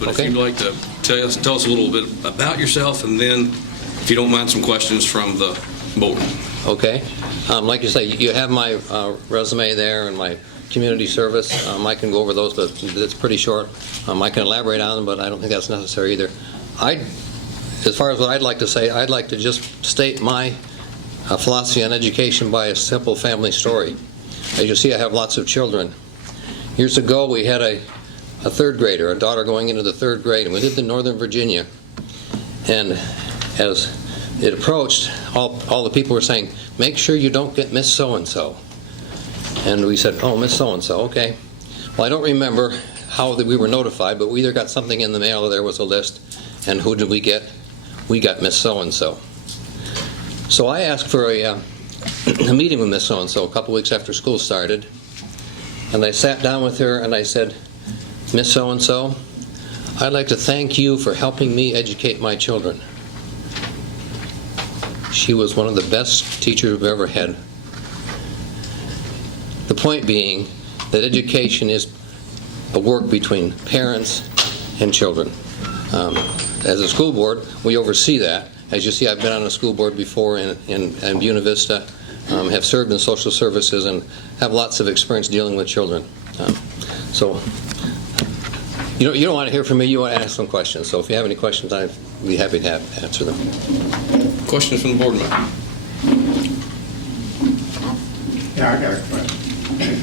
but Okay. if you'd like to tell us a little bit about yourself, and then, if you don't mind, some questions from the board. Okay. Like you say, you have my resume there and my community service. I can go over those, but it's pretty short. I can elaborate on them, but I don't think that's necessary either. As far as what I'd like to say, I'd like to just state my philosophy on education by a simple family story. As you see, I have lots of children. Years ago, we had a third grader, a daughter going into the third grade, and we lived in Northern Virginia. And as it approached, all the people were saying, make sure you don't get Miss So-and-so. And we said, oh, Miss So-and-so, okay. Well, I don't remember how we were notified, but we either got something in the mail or there was a list. And who did we get? We got Miss So-and-so. So I asked for a meeting with Miss So-and-so a couple weeks after school started. And I sat down with her and I said, Miss So-and-so, I'd like to thank you for helping me educate my children. She was one of the best teachers we've ever had. The point being that education is a work between parents and children. As a school board, we oversee that. As you see, I've been on a school board before in Buena Vista, have served in social services, and have lots of experience dealing with children. So you don't want to hear from me, you want to ask some questions. So if you have any questions, I'd be happy to answer them. Questions from the board member? Yeah, I got a question.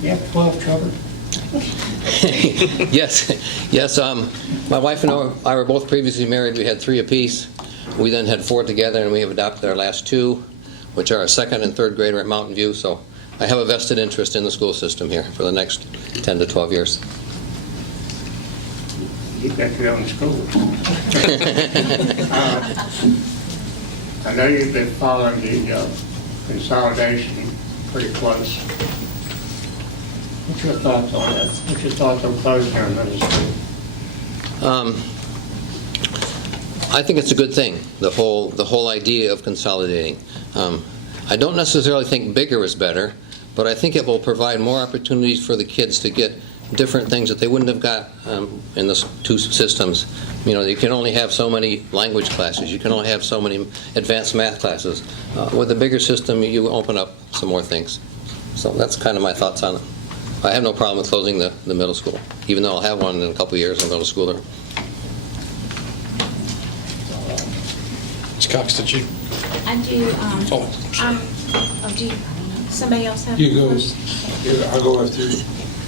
You have 12 children? Yes. My wife and I were both previously married. We had 3 apiece. We then had 4 together, and we have adopted our last 2, which are a second and third grader at Mountain View. So I have a vested interest in the school system here for the next 10 to 12 years. You got your own school. I know you've been following the consolidation pretty close. What's your thoughts on that? What's your thoughts on closing our middle school? I think it's a good thing, the whole idea of consolidating. I don't necessarily think bigger is better, but I think it will provide more opportunities for the kids to get different things that they wouldn't have got in the 2 systems. You know, you can only have so many language classes. You can only have so many advanced math classes. With a bigger system, you open up some more things. So that's kind of my thoughts on it. I have no problem with closing the middle school, even though I'll have one in a couple of years, a middle schooler. Ms. Cox, did you? I do, do you, somebody else have? You go. questions? I'll go after you.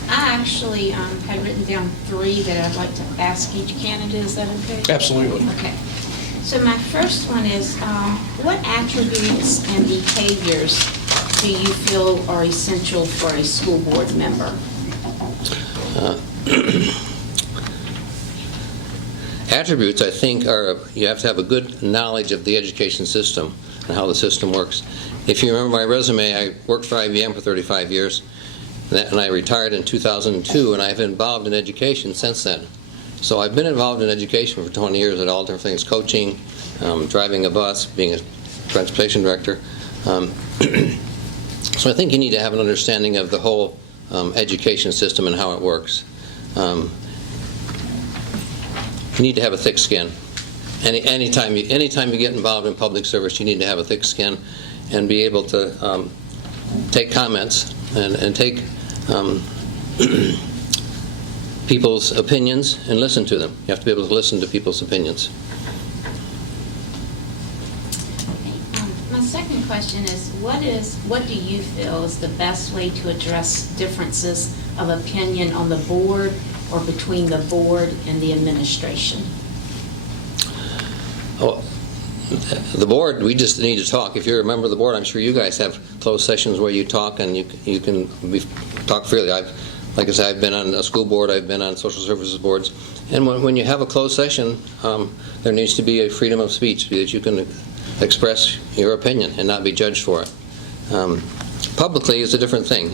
I actually had written down 3 that I'd like to ask each candidate. Is that okay? Absolutely. Okay. So my first one is, what attributes and behaviors do you feel are essential for a school board member? Attributes, I think, are you have to have a good knowledge of the education system and how the system works. If you remember my resume, I worked for IBM for 35 years, and I retired in 2002, and I've been involved in education since then. So I've been involved in education for 20 years at all different things, coaching, driving a bus, being a transportation director. So I think you need to have an understanding of the whole education system and how it works. You need to have a thick skin. Anytime you get involved in public service, you need to have a thick skin and be able to take comments and take people's opinions and listen to them. You have to be able to listen to people's opinions. My second question is, what do you feel is the best way to address differences of opinion on the board or between the board and the administration? Oh, the board, we just need to talk. If you're a member of the board, I'm sure you guys have closed sessions where you talk and you can talk freely. Like I said, I've been on a school board, I've been on social services boards, and when you have a closed session, there needs to be a freedom of speech so that you can express your opinion and not be judged for it. Publicly is a different thing.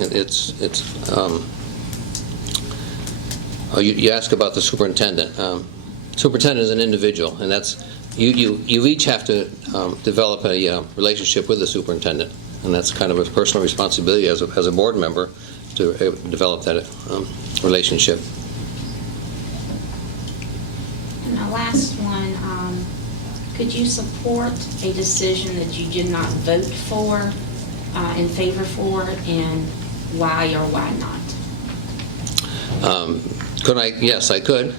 You ask about the superintendent. Superintendent is an individual, and that's you each have to develop a relationship with the superintendent, and that's kind of a personal responsibility as a board member to develop that relationship. last one, could you support a decision that you did not vote for, in favor for, and why or why not? Could I? Yes, I could.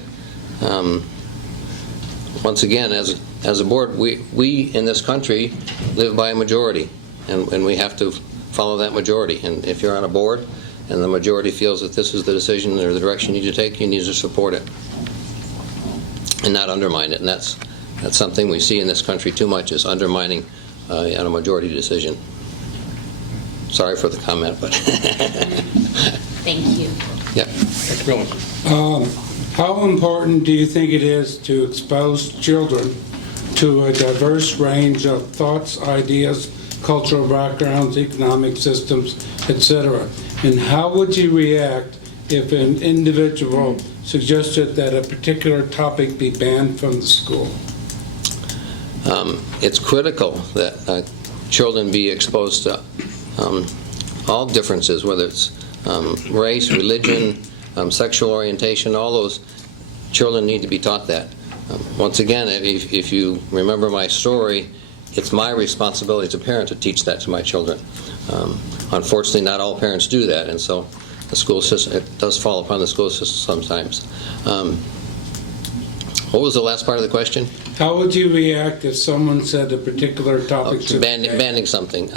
Once again, as a board, we in this country live by a majority, and we have to follow that majority. And if you're on a board and the majority feels that this is the decision or the direction you need to take, you need to support it and not undermine it. And that's something we see in this country too much, is undermining on a majority decision. Sorry for the comment, but Thank you. yeah. Dr. Billings. How important do you think it is to expose children to a diverse range of thoughts, ideas, cultural backgrounds, economic systems, etc.? And how would you react if an individual suggested that a particular topic be banned from the school? It's critical that children be exposed to all differences, whether it's race, religion, sexual orientation. All those children need to be taught that. Once again, if you remember my story, it's my responsibility as a parent to teach that to my children. Unfortunately, not all parents do that, and so the school system, it does fall upon the school system sometimes. What was the last part of the question? How would you react if someone said a particular topic should be banned? Banning something.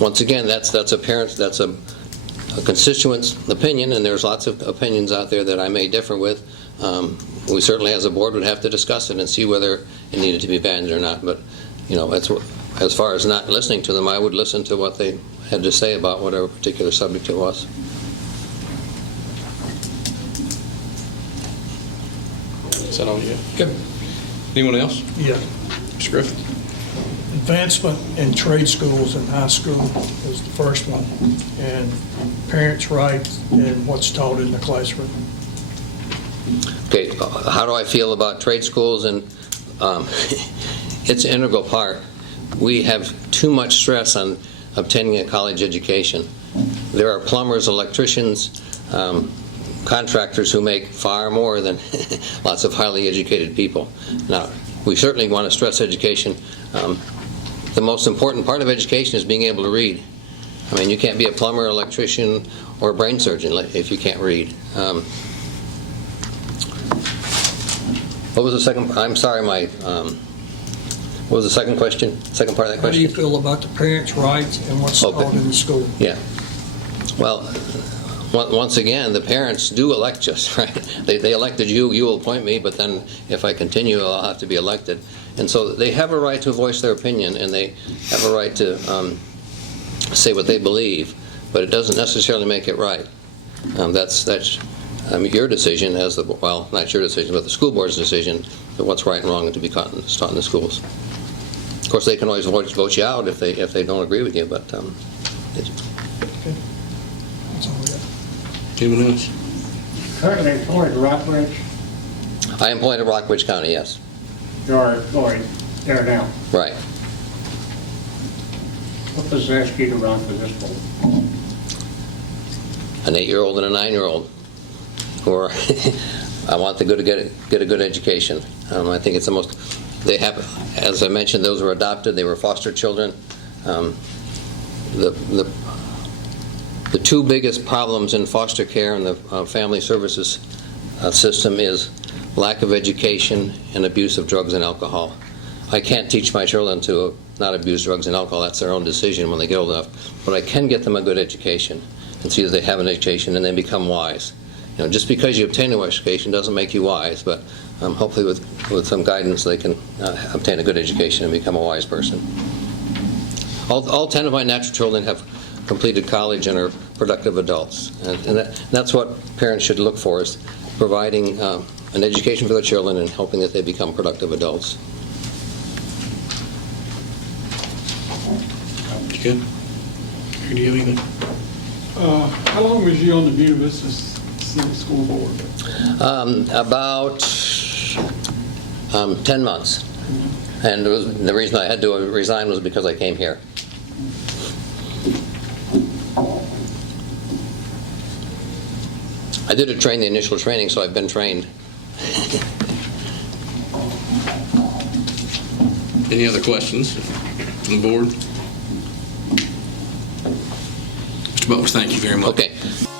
Once again, that's a parent's, that's a constituent's opinion, and there's lots of opinions out there that I may differ with. We certainly, as a board, would have to discuss it and see whether it needed to be banned or not. But, you know, as far as not listening to them, I would listen to what they had to say about whatever particular subject it was. Is that all you have? Good. Anyone else? Yeah. Mr. Griffin? Advancement in trade schools and high school was the first one, and parents' rights and what's taught in the classroom. Okay, how do I feel about trade schools? And it's an integral part. We have too much stress on obtaining a college education. There are plumbers, electricians, contractors who make far more than lots of highly educated people. Now, we certainly want to stress education. The most important part of education is being able to read. I mean, you can't be a plumber, electrician, or a brain surgeon if you can't read. What was the second? I'm sorry, what was the second question? Second part of that How do question? you feel about the parents' rights and what's Okay. taught in the school? Yeah. Well, once again, the parents do elect us, right? They elected you, you will appoint me, but then if I continue, I'll have to be elected. And so they have a right to voice their opinion, and they have a right to say what they believe, but it doesn't necessarily make it right. That's your decision as the, well, not your decision, but the school board's decision of what's right and wrong to be taught in the schools. Of course, they can always vote you out if they don't agree with you, but Okay. That's all we got. Anyone else? Currently employed at Rockbridge, I am employed at Rockbridge County, yes. you're employed there now. Right. What possessed you to run for this board? An 8-year-old and a 9-year-old who are, I want them to get a good education. I think it's the most, they have, as I mentioned, those were adopted, they were foster children. The two biggest problems in foster care and the family services system is lack of education and abuse of drugs and alcohol. I can't teach my children to not abuse drugs and alcohol. That's their own decision when they get old enough. But I can get them a good education and see that they have an education and then become wise. You know, just because you obtain an education doesn't make you wise, but hopefully with some guidance they can obtain a good education and become a wise person. All 10 of my natural children have completed college and are productive adults. And that's what parents should look for, is providing an education for their children and helping that they become productive adults. Good. Do you have anything? How long was you on the Buena Vista City School Board? About 10 months. And the reason I had to resign was because I came here. I did train the initial training, so I've been trained. Any other questions from the board? Mr. Butler, thank you very much. Okay.